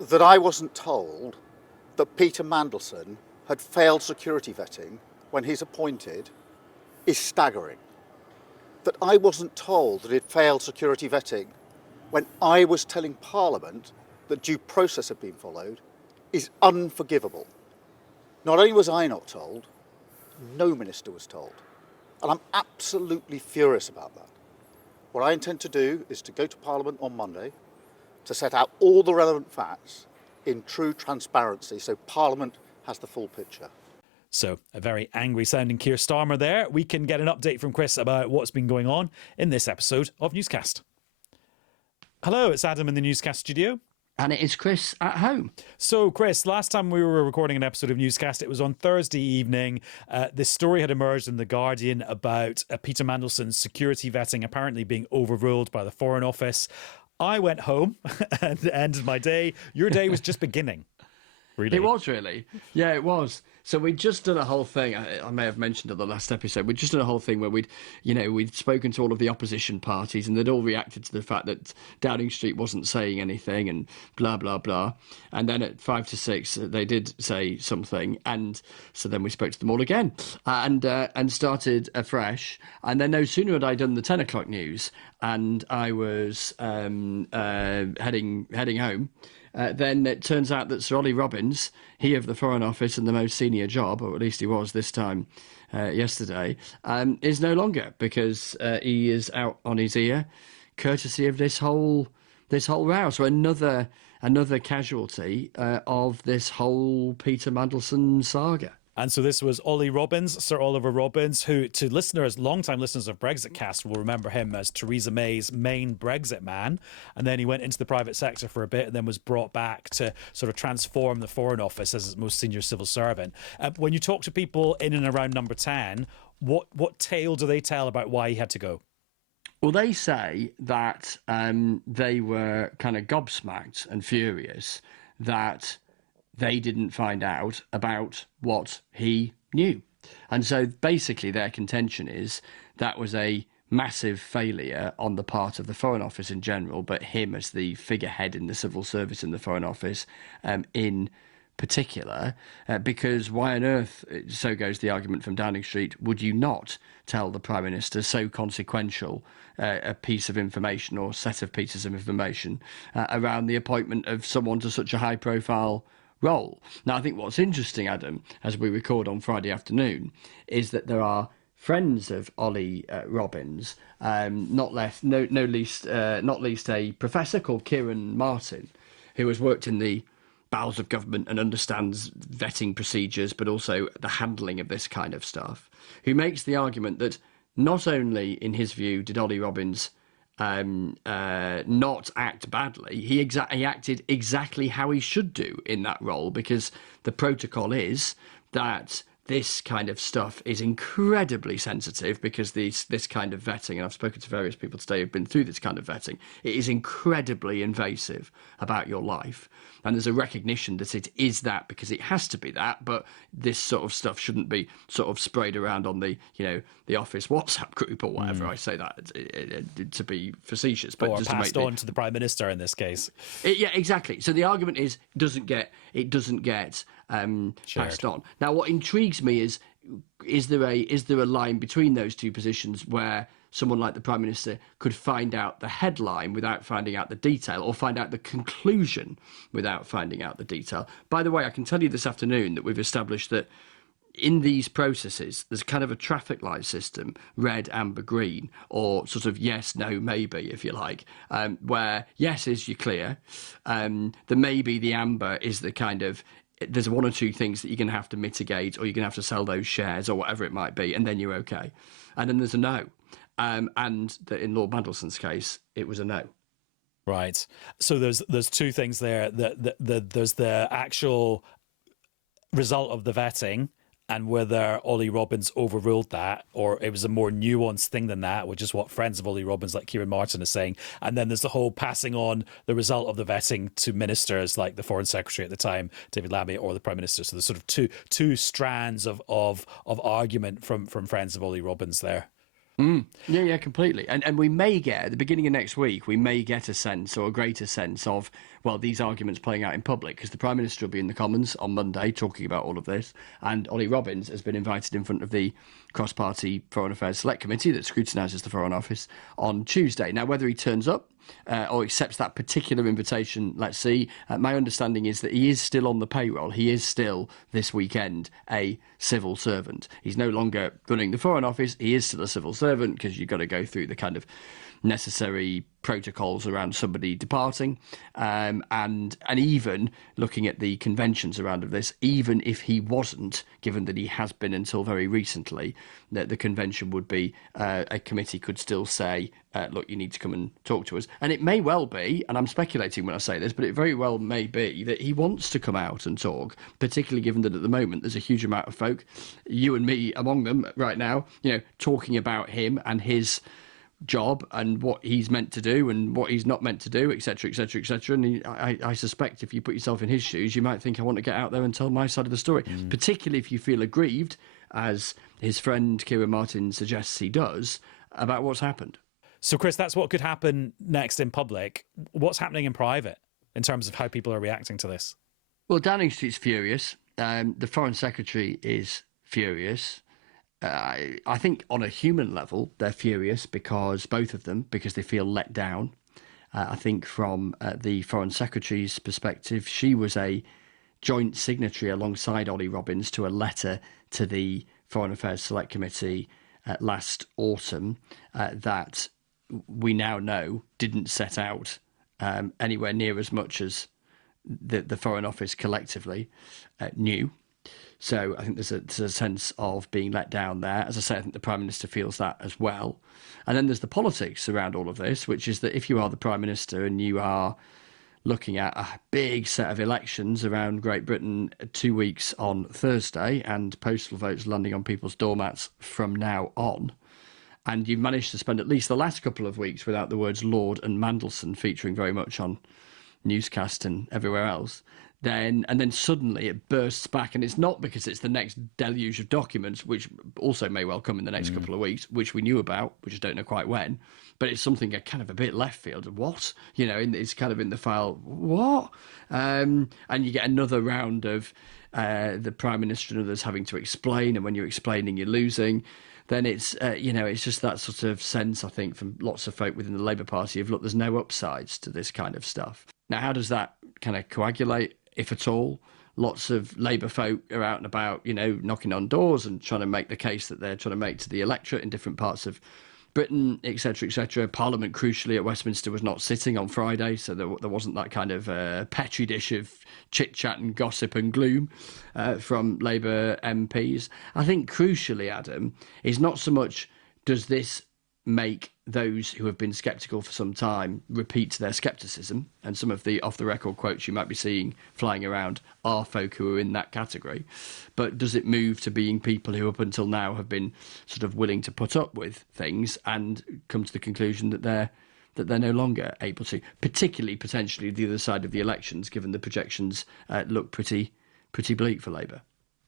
that I wasn't told that Peter Mandelson had failed security vetting when he's appointed is staggering. That I wasn't told that he'd failed security vetting when I was telling Parliament that due process had been followed is unforgivable. Not only was I not told, no minister was told. And I'm absolutely furious about that. What I intend to do is to go to Parliament on Monday to set out all the relevant facts in true transparency so Parliament has the full picture. So, a very angry sounding Keir Starmer there. We can get an update from Chris about what's been going on in this episode of Newscast. Hello, it's Adam in the Newscast studio. And it is Chris at home. So, Chris, last time we were recording an episode of Newscast, it was on Thursday evening. This story had emerged in The Guardian about Peter Mandelson's security vetting apparently being overruled by the Foreign Office. I went home and ended my day. Your day was just beginning. Really? It was really. Yeah, it was. So we'd just done a whole thing. I may have mentioned it the last episode. We'd just done a whole thing where we'd spoken to all of the opposition parties, and they'd all reacted to the fact that Downing Street wasn't saying anything, and blah blah blah. And then at 5 to 6, they did say something, and so then we spoke to them all again, and started afresh. And then no sooner had I done the 10 o'clock news, and I was heading home. Then it turns out that Sir Ollie Robbins, he of the Foreign Office and the most senior job, or at least he was this time yesterday, is no longer, because he is out on his ear, courtesy of this whole row. So another casualty of this whole Peter Mandelson saga. And so this was Ollie Robbins, Sir Oliver Robbins, who, to listeners, long-time listeners of Brexitcast, will remember him as Theresa May's main Brexit man. And then he went into the private sector for a bit and then was brought back to sort of transform the Foreign Office as its most senior civil servant. When you talk to people in and around Number 10, what tale do they tell about why he had to go? Well, they say that they were kind of gobsmacked and furious that they didn't find out about what he knew. And so basically their contention is that was a massive failure on the part of the Foreign Office in general, but him as the figurehead in the civil service in the Foreign Office in particular, because why on earth, so goes the argument from Downing Street, would you not tell the Prime Minister so consequential a piece of information or set of pieces of information around the appointment of someone to such a high-profile role? Now, I think what's interesting, Adam, as we record on Friday afternoon, is that there are friends of Ollie Robbins, not least a professor called Kieran Martin, who has worked in the bowels of government and understands vetting procedures, but also the handling of this kind of stuff, who makes the argument that not only, in his view, did Ollie Robbins not act badly, he acted exactly how he should do in that role, because the protocol is that this kind of stuff is incredibly sensitive, because this kind of vetting, and I've spoken to various people today who've been through this kind of vetting, it is incredibly invasive about your life. And there's a recognition that it is that because it has to be that, but this sort of stuff shouldn't be sort of sprayed around on the office WhatsApp group or whatever. I say that to be facetious, but or just passed to make on to the Prime Minister in this case. Yeah, exactly. So the argument is it doesn't get passed on. Now, what intrigues me is there a line between those two positions where someone like the Prime Minister could find out the headline without finding out the detail, or find out the conclusion without finding out the detail? By the way, I can tell you this afternoon that we've established that in these processes, there's kind of a traffic light system, red, amber, green, or sort of yes, no, maybe, if you like, where yes is you're clear, the maybe, the amber is the kind of, there's one or two things that you're going to have to mitigate, or you're going to have to sell those shares or whatever it might be, and then you're okay. And then there's a no. And in Lord Mandelson's case, it was a no. Right. So there's two things there. There's the actual result of the vetting and whether Ollie Robbins overruled that, or it was a more nuanced thing than that, which is what friends of Ollie Robbins like Kieran Martin is saying. And then there's the whole passing on the result of the vetting to ministers like the Foreign Secretary at the time, David Lammy, or the Prime Minister. So there's sort of two strands of argument from friends of Ollie Robbins there. Yeah, completely. And we may get, at the beginning of next week, we may get a sense or a greater sense of, well, these arguments playing out in public, because the Prime Minister will be in the Commons on Monday talking about all of this, and Ollie Robbins has been invited in front of the cross-party Foreign Affairs Select Committee that scrutinises the Foreign Office on Tuesday. Now, whether he turns up or accepts that particular invitation, let's see. My understanding is that he is still on the payroll. He is still, this weekend, a civil servant. He's no longer running the Foreign Office. He is still a civil servant because you've got to go through the kind of necessary protocols around somebody departing, and even looking at the conventions around of this, even if he wasn't, given that he has been until very recently, that the convention would be a committee could still say, look, you need to come and talk to us. And it may well be, and I'm speculating when I say this, but it very well may be that he wants to come out and talk, particularly given that at the moment there's a huge amount of folk, you and me among them right now, talking about him and his job and what he's meant to do and what he's not meant to do, etc., etc., etc. And I suspect if you put yourself in his shoes, you might think, I want to get out there and tell my side of the story, particularly if you feel aggrieved, as his friend Kieran Martin suggests he does, about what's happened. So, Chris, that's what could happen next in public. What's happening in private in terms of how people are reacting to this? Well, Downing Street's furious. The Foreign Secretary is furious. I think on a human level, they're furious because both of them, because they feel let down. I think from the Foreign Secretary's perspective, she was a joint signatory alongside Ollie Robbins to a letter to the Foreign Affairs Select Committee last autumn that we now know didn't set out anywhere near as much as the Foreign Office collectively knew. So I think there's a sense of being let down there. As I say, I think the Prime Minister feels that as well. And then there's the politics around all of this, which is that if you are the Prime Minister and you are looking at a big set of elections around Great Britain 2 weeks on Thursday and postal votes landing on people's doormats from now on, and you've managed to spend at least the last couple of weeks without the words Lord and Mandelson featuring very much on Newscast and everywhere else, then suddenly it bursts back, and it's not because it's the next deluge of documents, which also may well come in the next couple of weeks, which we knew about, we just don't know quite when, but it's something kind of a bit left field. What? It's kind of in the file, what? And you get another round of the Prime Minister and others having to explain, and when you're explaining, you're losing. Then it's just that sort of sense, I think, from lots of folk within the Labour Party of, look, there's no upsides to this kind of stuff. Now, how does that kind of coagulate, if at all? Lots of Labour folk are out and about, knocking on doors and trying to make the case that they're trying to make to the electorate in different parts of Britain, etc., etc. Parliament, crucially, at Westminster was not sitting on Friday, so there wasn't that kind of petri dish of chit-chat and gossip and gloom from Labour MPs. I think, crucially, Adam, is not so much does this make those who have been sceptical for some time repeat their scepticism, and some of the off-the-record quotes you might be seeing flying around are folk who are in that category, but does it move to being people who up until now have been sort of willing to put up with things and come to the conclusion that they're no longer able to, particularly potentially the other side of the elections, given the projections look pretty bleak for Labour?